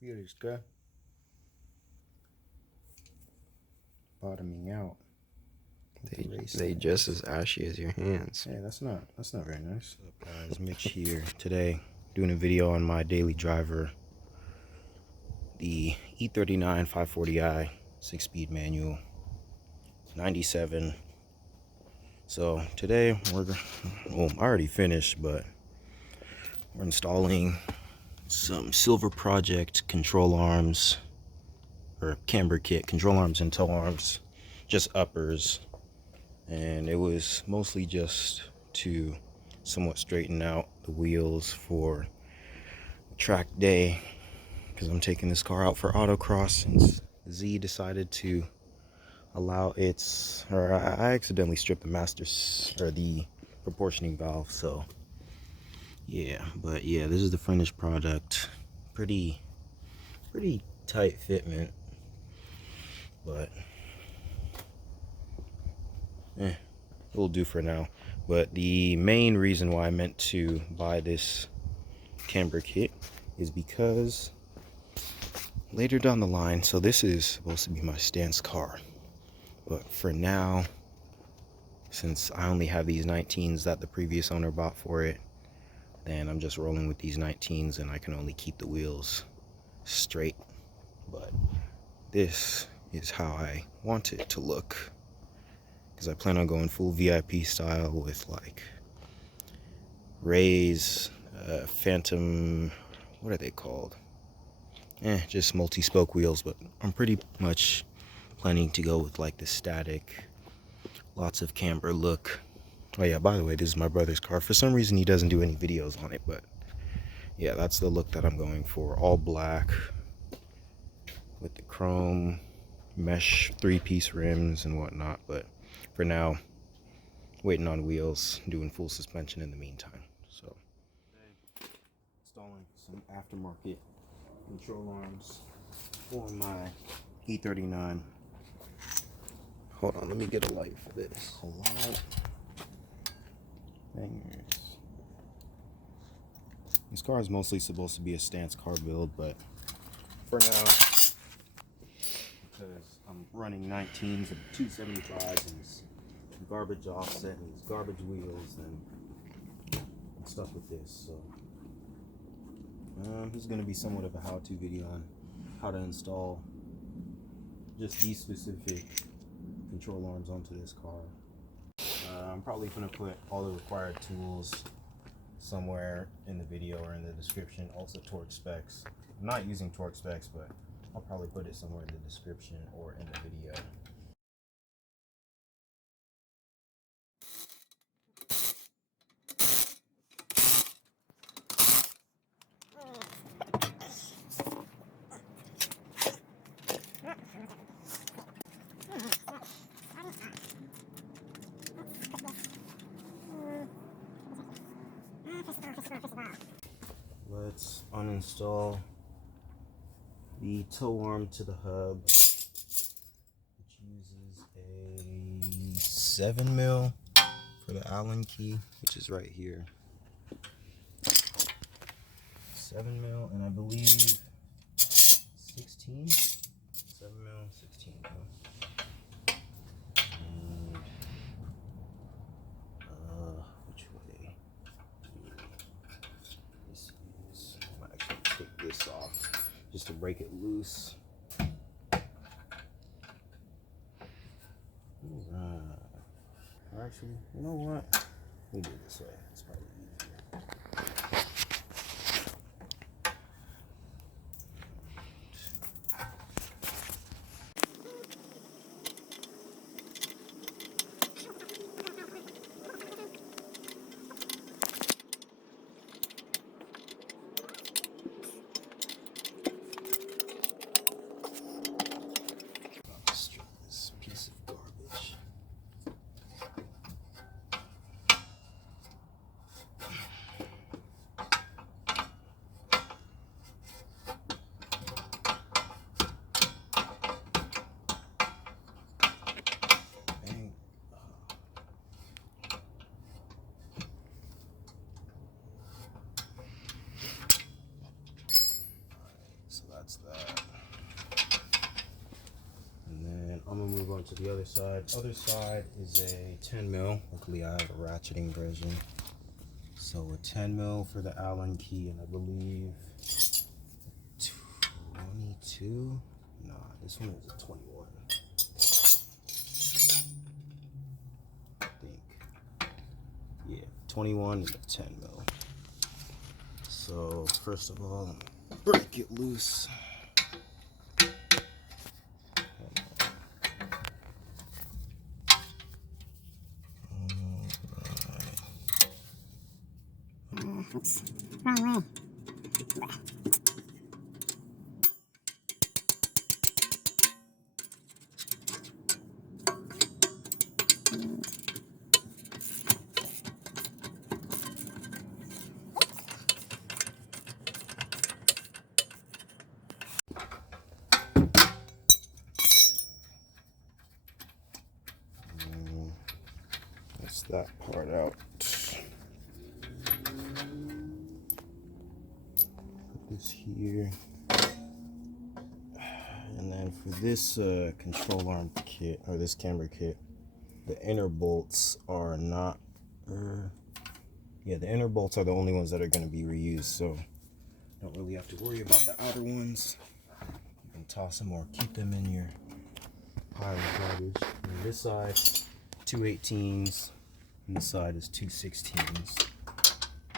Beauty's good. Bottoming out. They just as ashy as your hands. Hey, that's not very nice. What's up, guys? Mitch here. Today, doing a video on my daily driver, the E39 540i 6-speed manual, 97. So today I already finished, but we're installing some Silver Project control arms, or Camber kit, control arms and tow arms, just uppers. And it was mostly just to somewhat straighten out the wheels for track day, because I'm taking this car out for autocross, and Z decided to allow I accidentally stripped the the proportioning valve. So yeah, but yeah, this is the finished product. Pretty tight fitment, but it'll do for now. But the main reason why I meant to buy this Camber kit is because later down the line, so this is supposed to be my stance car, but for now, since I only have these 19s that the previous owner bought for it, then I'm just rolling with these 19s, and I can only keep the wheels straight. But this is how I want it to look, because I plan on going full VIP style with like Rays, Phantom, what are they called? Just multi-spoke wheels, but I'm pretty much planning to go with like the static, lots of camber look. Oh yeah, by the way, this is my brother's car. For some reason he doesn't do any videos on it, but yeah, that's the look that I'm going for. All black with the chrome mesh 3-piece rims and whatnot. But for now, waiting on wheels, doing full suspension in the meantime. So installing some aftermarket control arms for my E39. Hold on, let me get a light for this. Collide bangers. This car is mostly supposed to be a stance car build, but for now, because I'm running 19s and 275s and garbage offset and these garbage wheels, and I'm stuck with this. So this is going to be somewhat of a how-to video on how to install just these specific control arms onto this car. I'm probably going to put all the required tools somewhere in the video or in the description. Also torque specs. I'm not using torque specs, but I'll probably put it somewhere in the description or in the video. Let's uninstall the tow arm to the hub, which uses a 7mm for the Allen key, which is right here. 7mm, and I believe 16? 7mm, 16. And which way? This is, I might actually take this off just to break it loose. Alright. Or actually, you know what? We do it this way. It's probably easier. This piece of garbage. that's that. And then I'm gonna move on to the other side. Other side is a 10 mil. Luckily I have a ratcheting version. So a 10 mil for the Allen key, and I believe 22. Nah, this one is a 21. I think. Yeah, 21 and a 10 mil. So first of all, break it loose. Oops, wrong way. That's that part out. Put this here. And then for this control arm kit, or this camber kit, the inner bolts are not, the inner bolts are the only ones that are going to be reused, so don't really have to worry about the outer ones. You can toss them or keep them in your pile of garbage. And this side, 2 18s, and this side is 2 16s.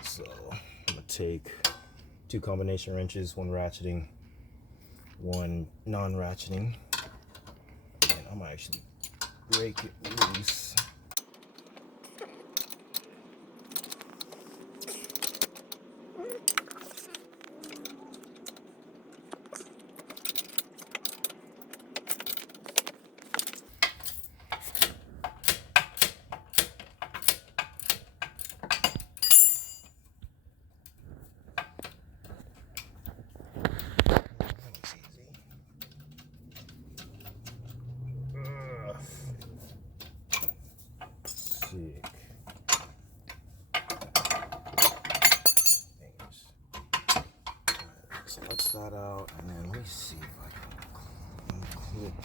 So I'm going to take 2 combination wrenches, 1 ratcheting, 1 non-ratcheting, and I'm gonna actually break it loose. Sick. So let's that out, and then let me see if I can unclip.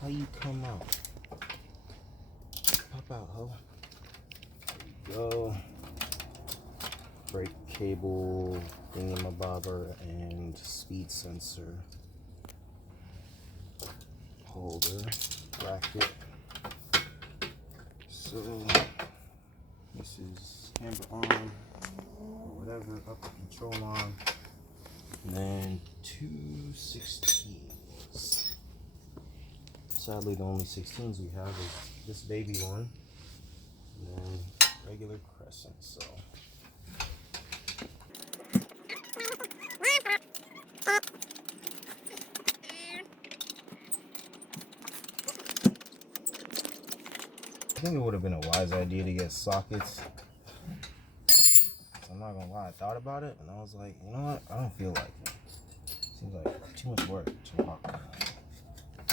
How you come out? Pop out, ho. There we go. Brake cable, thingamabobber, and speed sensor holder bracket. So this is camber arm, or whatever, upper control arm, and then 2 16s. Sadly, the only 16s we have is this baby one, and then regular crescent. So I think it would have been a wise idea to get sockets. I'm not gonna lie, I thought about it and I was like, you know what? I don't feel like it. Seems like too much work to walk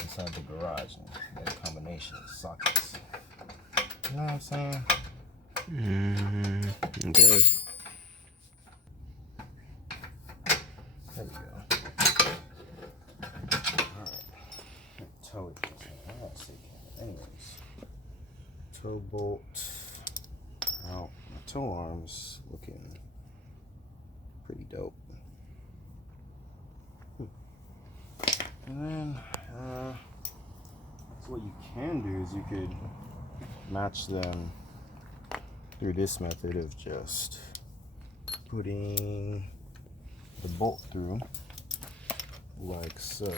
inside the garage and get a combination of sockets. You know what I'm saying? It does. There we go. Alright. Toe it. I gotta say camera. Anyways. Toe bolt out. My toe arm's looking pretty dope. And then so what you can do is you could match them through this method of just putting the bolt through like so.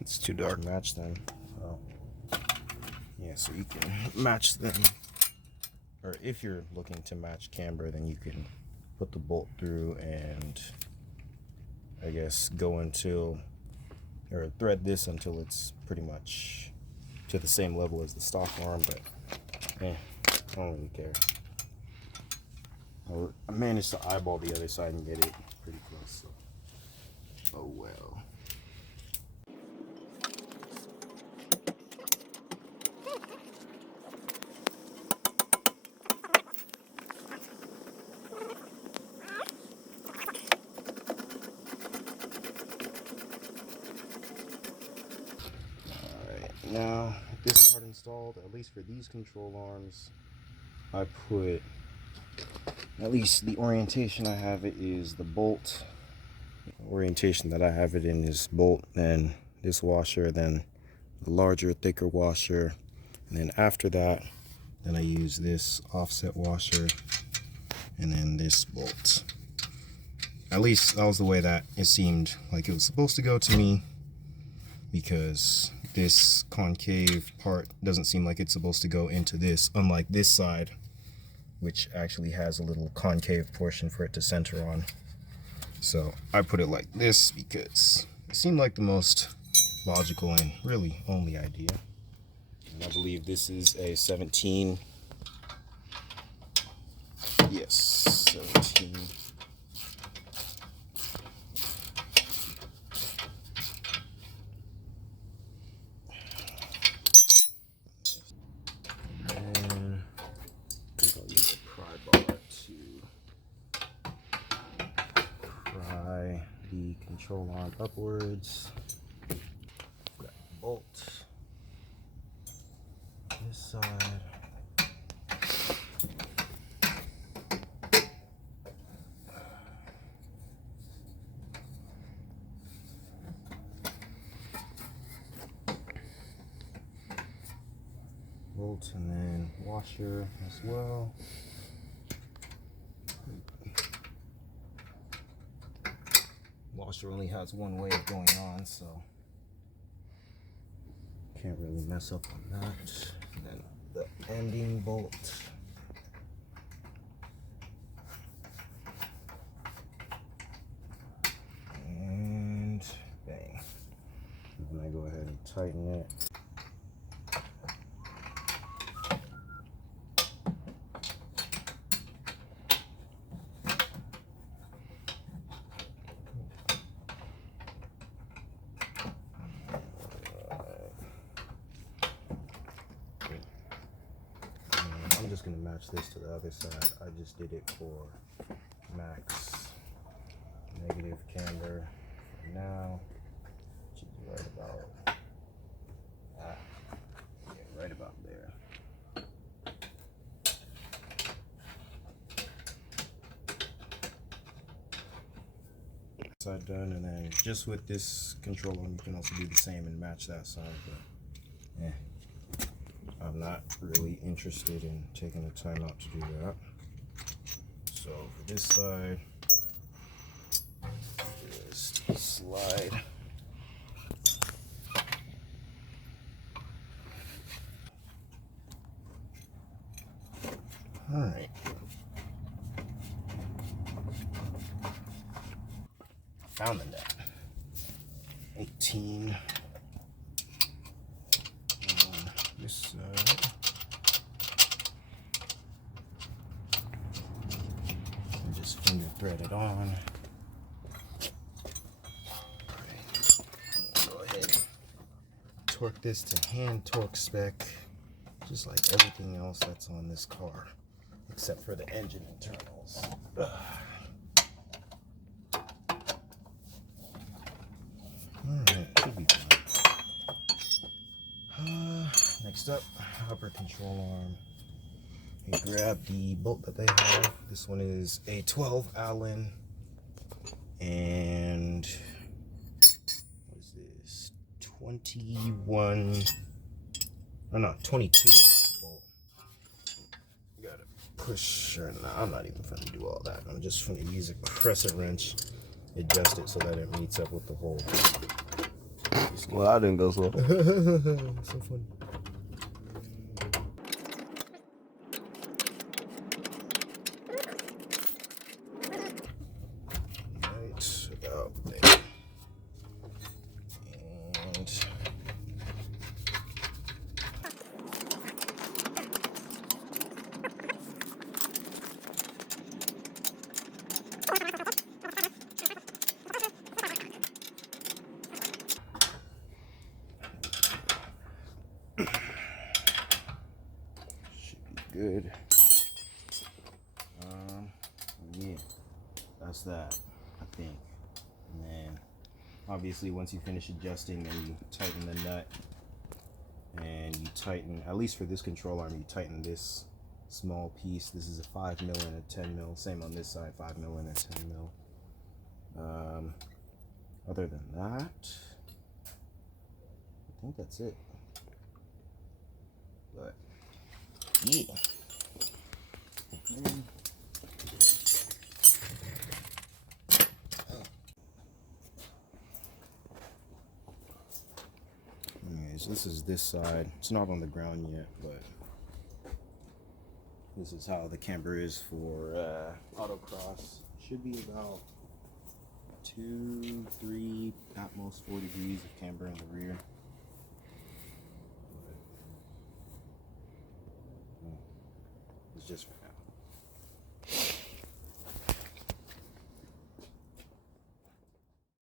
It's too dark. Match them. Oh. Yeah, so you can match them, or if you're looking to match camber, then you can put the bolt through and I guess go until, or thread this until it's pretty much to the same level as the stock arm, but I don't really care. I managed to eyeball the other side and get it pretty close, so oh well. Now, with this part installed, at least for these control arms, I put, at least the orientation I have it is the bolt. The orientation that I have it in is bolt, then this washer, then the larger, thicker washer, and then after that, then I use this offset washer, and then this bolt. At least that was the way that it seemed like it was supposed to go to me, because this concave part doesn't seem like it's supposed to go into this, unlike this side, which actually has a little concave portion for it to center on. So I put it like this because it seemed like the most logical and really only idea. And I believe this is a 17. Yes, 17. And I'll use a pry bar to pry the control arm upwards. Got the bolt this side. Bolt and then washer as well. Washer only has one way of going on, so can't really mess up on that. And then the ending bolt. And bang. I'm gonna go ahead and tighten it. I'm just gonna match this to the other side. I just did it for max negative camber for now. Should be right about yeah, right about there. Side done, and then just with this control arm, you can also do the same and match that side. But yeah. I'm not really interested in taking the time out to do that. So for this side, just slide. All right. Found the net. 18. This side. And just finger thread it on. Alright. Go ahead and torque this to hand torque spec, just like everything else that's on this car, except for the engine internals. Alright, should be fine. Next up, upper control arm. You grab the bolt that they have. This one is a 12 Allen, and what is this? 21? Oh no, 22 bolt. You gotta push, or no, I'm not even gonna do all that. I'm just gonna use a crescent wrench, adjust it so that it meets up with the hole. Well, I didn't go slow. So funny. Right about there. And good. Yeah, that's that, I think. And then obviously once you finish adjusting, then you tighten the nut and you tighten, at least for this control arm, you tighten this small piece. This is a 5 mil and a 10 mil. Same on this side, 5 mil and a 10 mil. Other than that, I think that's it. But yeah. Anyways, this is this side. It's not on the ground yet, but this is how the camber is for autocross. Should be about 2, 3, at most 4 degrees of camber in the rear. It's just